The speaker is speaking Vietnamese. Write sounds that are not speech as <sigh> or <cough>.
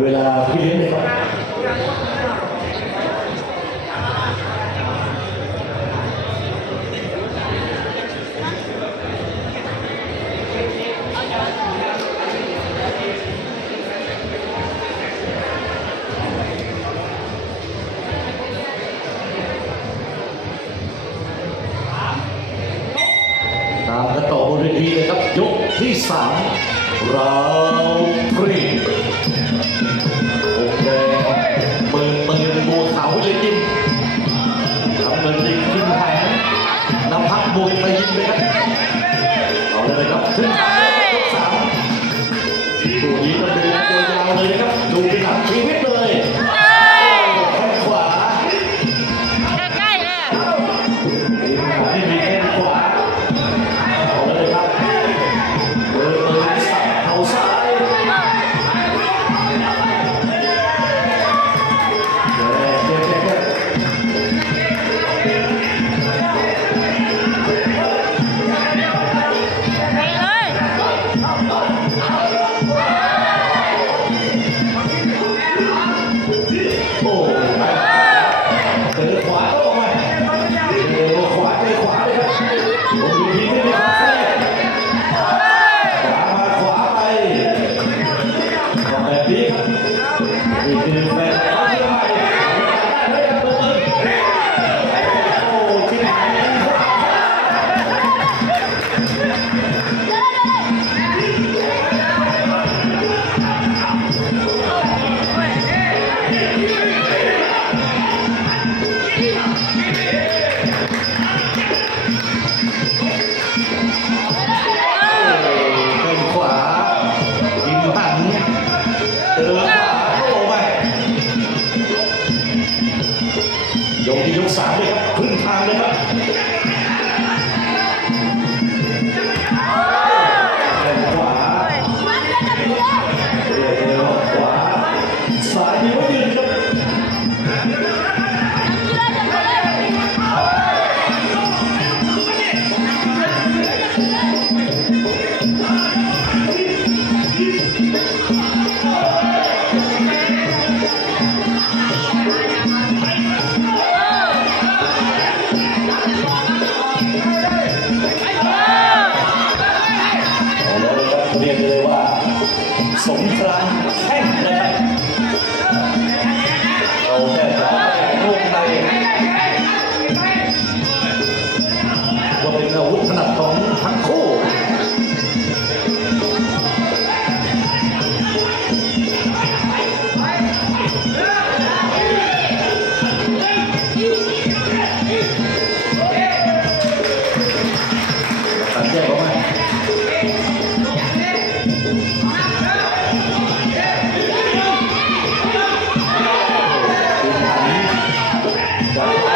người là khi đến đây ต่อบนเวทีนะครับ ยกที่3ราม Yeah. <laughs> ဒီကနေ့ยกที่ยกสามเลยครับพึ้นทางเลยครับ红起来！哎。Thank <laughs> you.